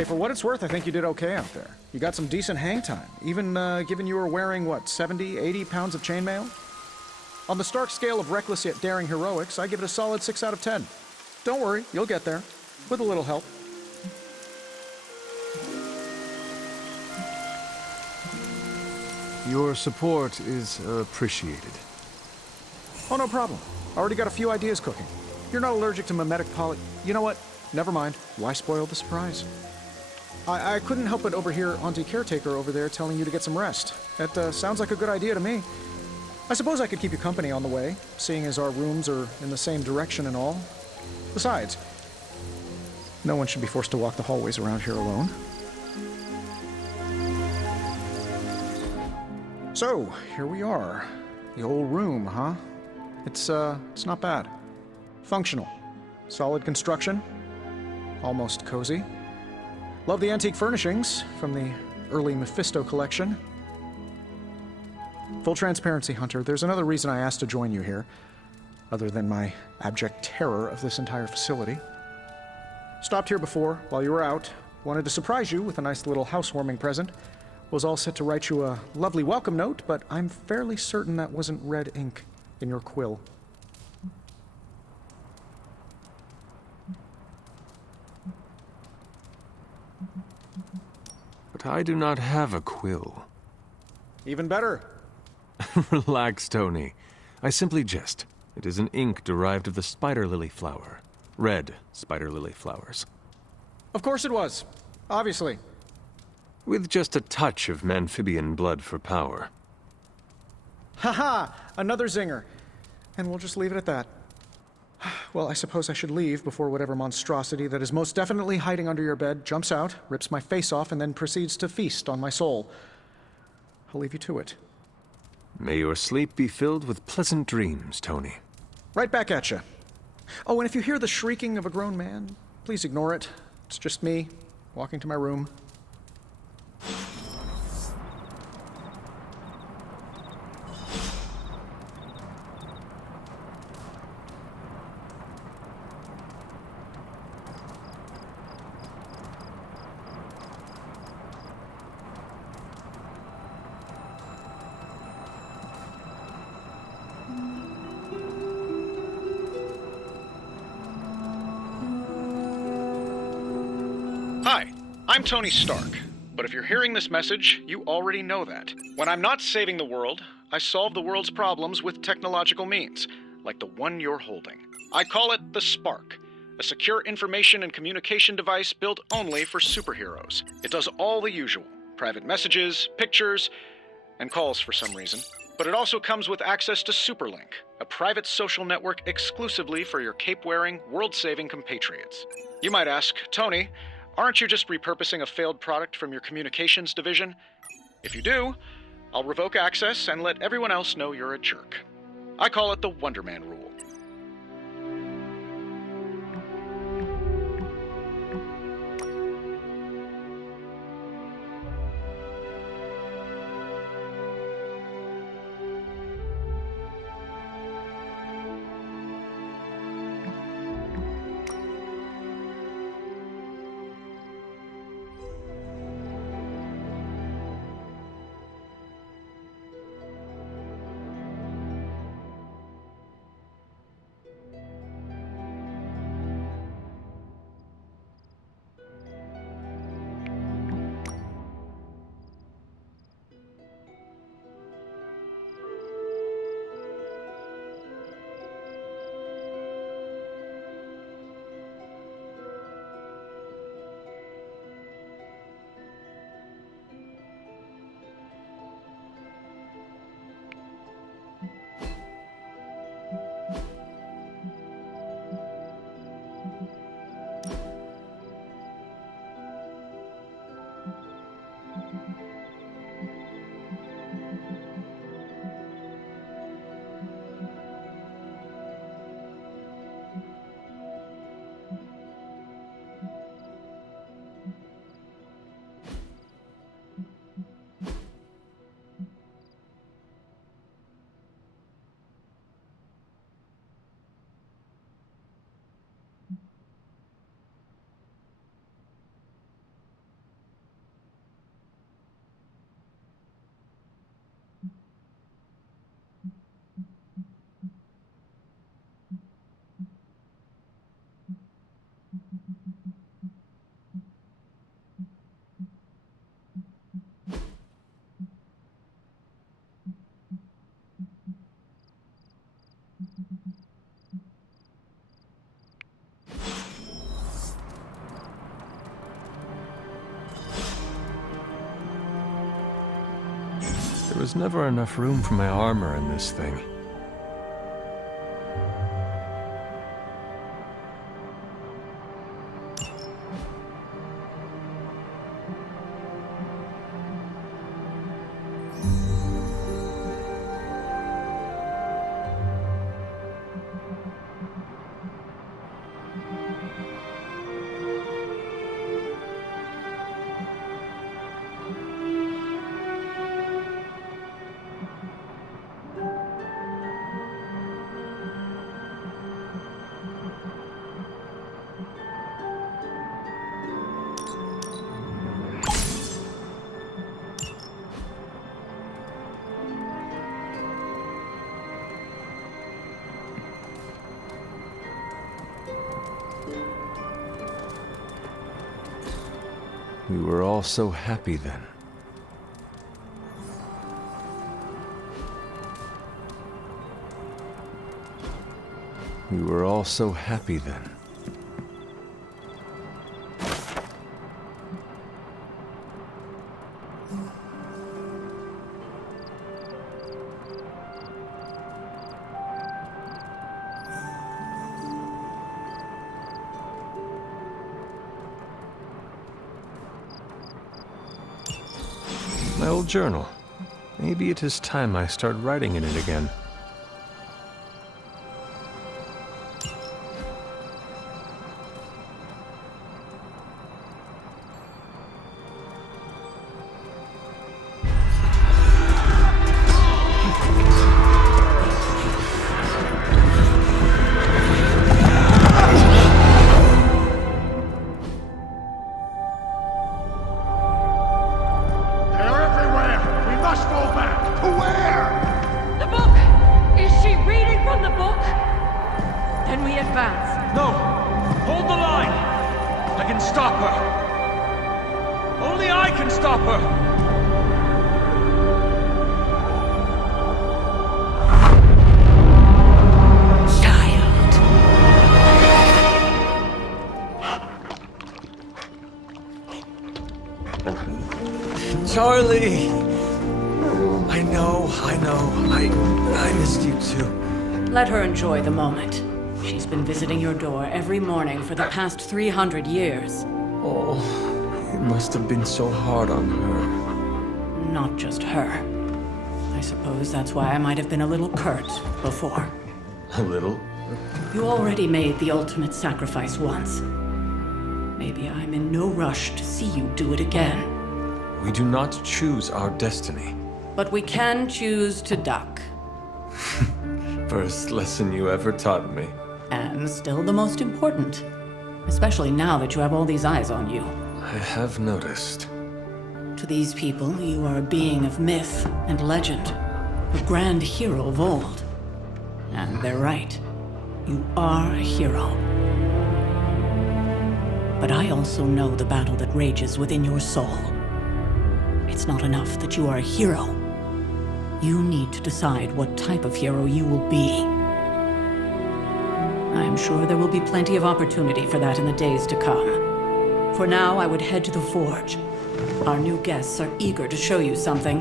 Hey, for what it's worth, I think you did okay out there. You got some decent hang time, even given you were wearing, what, 70, 80 pounds of chainmail? On the Stark scale of reckless yet daring heroics, I give it a solid 6 out of 10. Don't worry, you'll get there. With a little help. Your support is appreciated. Oh, no problem. Already got a few ideas cooking. You're not allergic to mimetic poly... You know what? Never mind. Why spoil the surprise? I couldn't help but overhear Auntie Caretaker over there telling you to get some rest. That sounds like a good idea to me. I suppose I could keep you company on the way, seeing as our rooms are in the same direction and all. Besides, no one should be forced to walk the hallways around here alone. So, here we are. The old room, huh? It's not bad. Functional. Solid construction. Almost cozy. Love the antique furnishings from the early Mephisto collection. Full transparency, Hunter, there's another reason I asked to join you here, other than my abject terror of this entire facility. Stopped here before, while you were out. Wanted to surprise you with a nice little housewarming present. Was all set to write you a lovely welcome note, but I'm fairly certain that wasn't red ink in your quill. But I do not have a quill. Even better. Relax, Tony. I simply jest. It is an ink derived of the spider lily flower. Red spider lily flowers. Of course it was. Obviously. With just a touch of Memphibian blood for power. Haha! Another zinger. And we'll just leave it at that. Well, I suppose I should leave before whatever monstrosity that is most definitely hiding under your bed jumps out, rips my face off, and then proceeds to feast on my soul. I'll leave you to it. May your sleep be filled with pleasant dreams, Tony. Right back at you. Oh, and if you hear the shrieking of a grown man, please ignore it. It's just me, walking to my room. Hi, I'm Tony Stark, but if you're hearing this message, you already know that. When I'm not saving the world, I solve the world's problems with technological means, like the one you're holding. I call it the Spark, a secure information and communication device built only for superheroes. It does all the usual, private messages, pictures, and calls for some reason. But it also comes with access to Superlink, a private social network exclusively for your cape-wearing, world-saving compatriots. You might ask, Tony, aren't you just repurposing a failed product from your communications division? If you do, I'll revoke access and let everyone else know you're a jerk. I call it the Wonder Man rule. was never enough room for my armor in this thing. We were all so happy then. We were all so happy then. My old journal. Maybe it is time I start writing in it again. No! Hold the line! I can stop her! Only I can stop her! Charlie! I know. I missed you too. Let her enjoy the moment. She's been visiting your door every morning for the past 300 years. Oh, it must have been so hard on her. Not just her. I suppose that's why I might have been a little curt before. A little? You already made the ultimate sacrifice once. Maybe I'm in no rush to see you do it again. We do not choose our destiny. But we can choose to duck. First lesson you ever taught me. And still the most important. Especially now that you have all these eyes on you. I have noticed. To these people, you are a being of myth and legend. A grand hero of old. And they're right. You are a hero. But I also know the battle that rages within your soul. It's not enough that you are a hero. You need to decide what type of hero you will be. I am sure there will be plenty of opportunity for that in the days to come. For now, I would head to the forge. Our new guests are eager to show you something.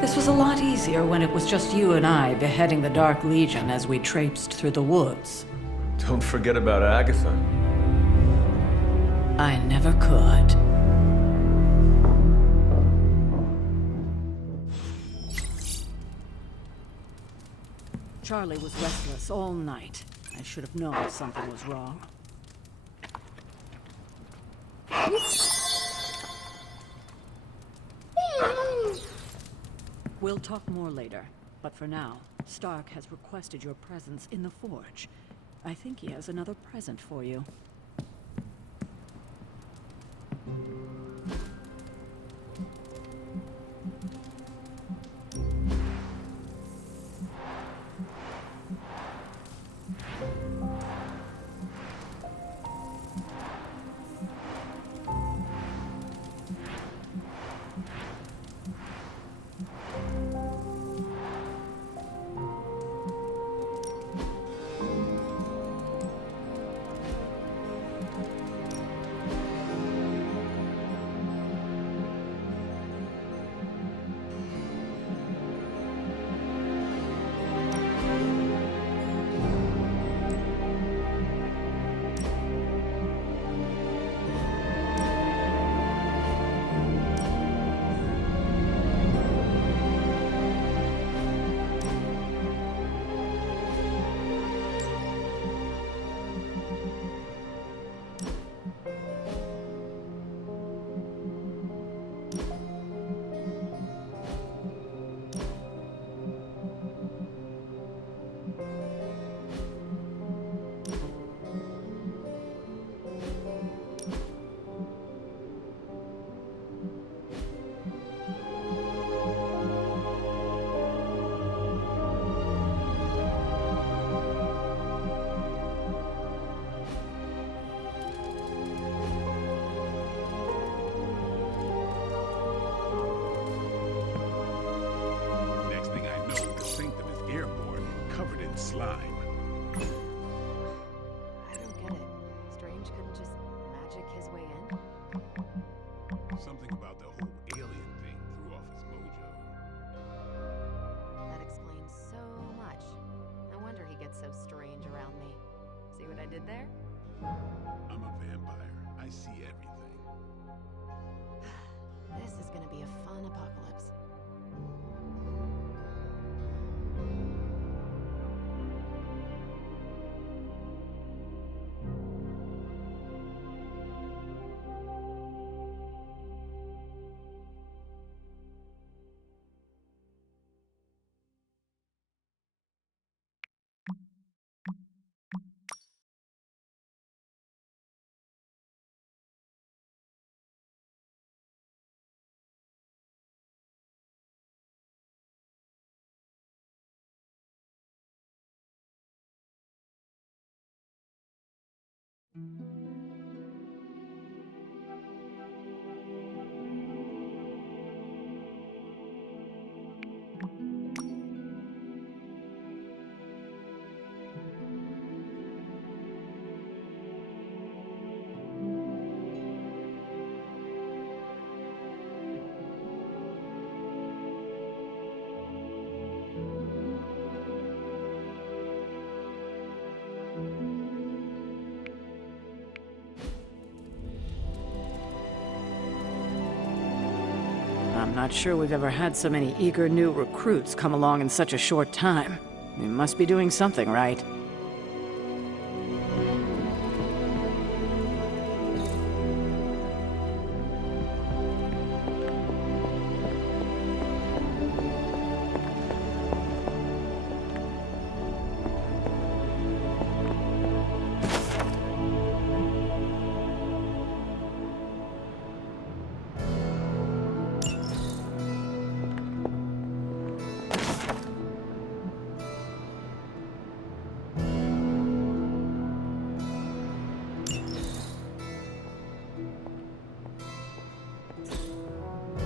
This was a lot easier when it was just you and I beheading the Dark Legion as we traipsed through the woods. Don't forget about Agatha. I never could. Charlie was restless all night. I should have known something was wrong. We'll talk more later, but for now, Stark has requested your presence in the forge. I think he has another present for you. did there? I'm a vampire. I see everything. This is gonna be a fun apocalypse. I'm not sure we've ever had so many eager new recruits come along in such a short time. We must be doing something right.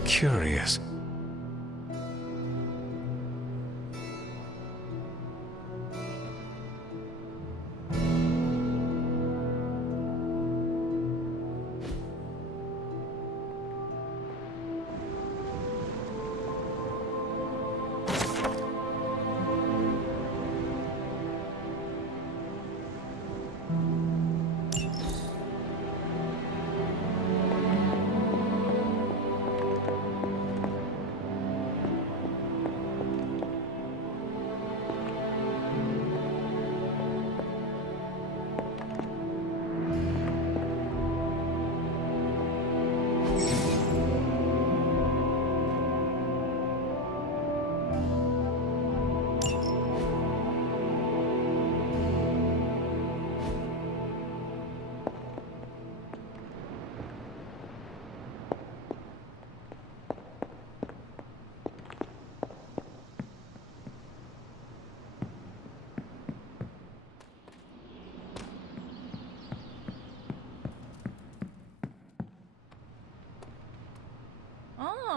Curious.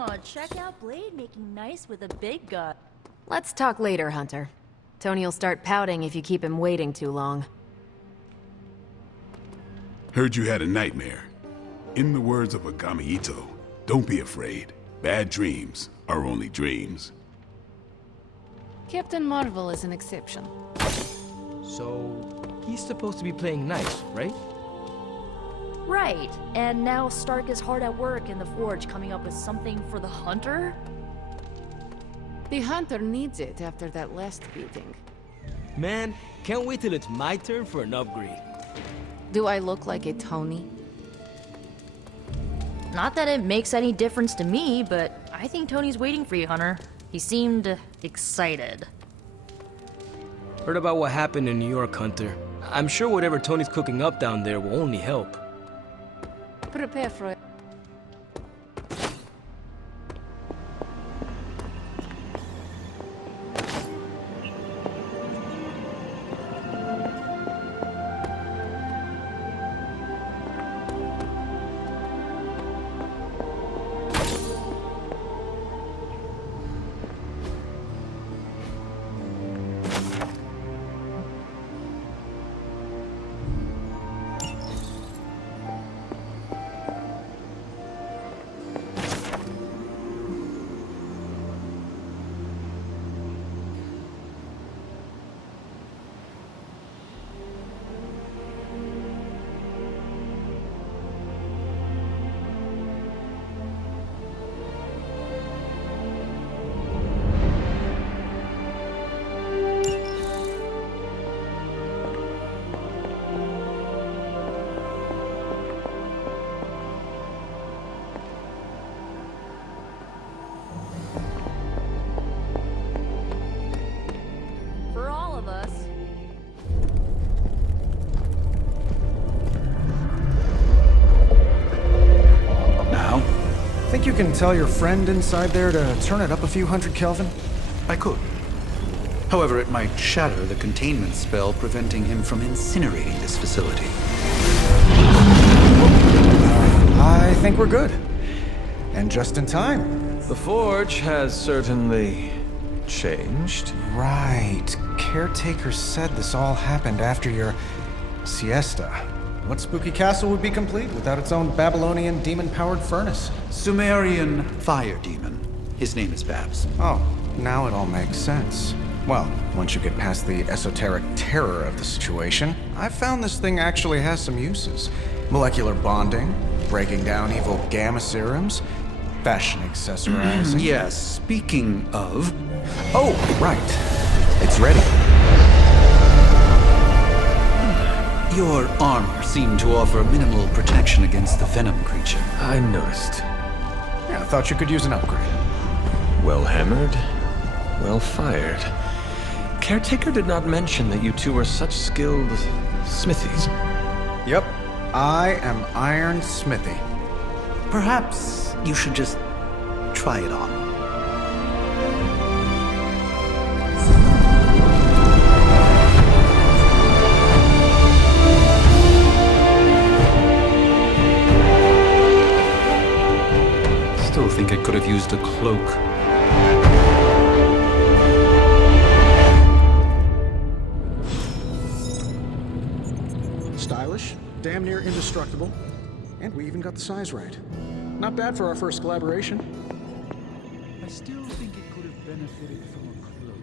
Oh, check out Blade making nice with a big gun. Let's talk later, Hunter. Tony'll start pouting if you keep him waiting too long. Heard you had a nightmare. In the words of Agami Ito, don't be afraid. Bad dreams are only dreams. Captain Marvel is an exception. So, he's supposed to be playing nice, right? Right, and now Stark is hard at work in the Forge coming up with something for the Hunter? The Hunter needs it after that last beating. Man, can't wait till it's my turn for an upgrade. Do I look like a Tony? Not that it makes any difference to me, but I think Tony's waiting for you, Hunter. He seemed excited. Heard about what happened in New York, Hunter. I'm sure whatever Tony's cooking up down there will only help. Prepare for it. can tell your friend inside there to turn it up a few hundred Kelvin? I could. However, it might shatter the containment spell preventing him from incinerating this facility. I think we're good. And just in time. The Forge has certainly changed. Right. Caretaker said this all happened after your siesta. What spooky castle would be complete without its own Babylonian demon-powered furnace? Sumerian fire demon. His name is Babs. Oh, now it all makes sense. Well, once you get past the esoteric terror of the situation, I've found this thing actually has some uses. Molecular bonding, breaking down evil gamma serums, fashion accessorizing. Yes, speaking of... Oh, right. It's ready. Your armor seemed to offer minimal protection against the venom creature. I noticed. Yeah, I thought you could use an upgrade. Well hammered, well fired. Caretaker did not mention that you two were such skilled smithies. Yep, I am Iron Smithy. Perhaps you should just try it on. Still think I could have used a cloak. Stylish, damn near indestructible, and we even got the size right. Not bad for our first collaboration. I still think it could have benefited from a cloak.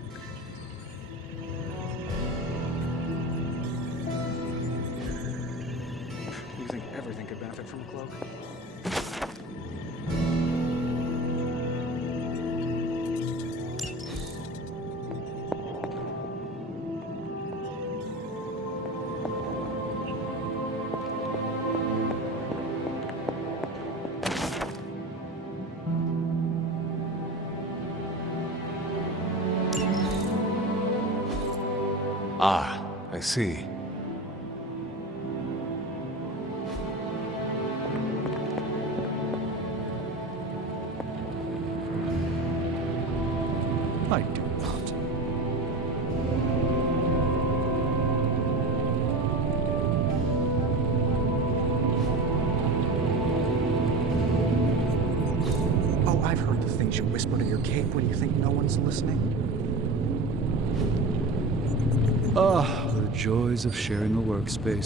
You think everything could benefit from a cloak? Ah, I see. I do not. Oh, I've heard the things you whisper to your cape when you think no one's listening. Ah, the joys of sharing a workspace.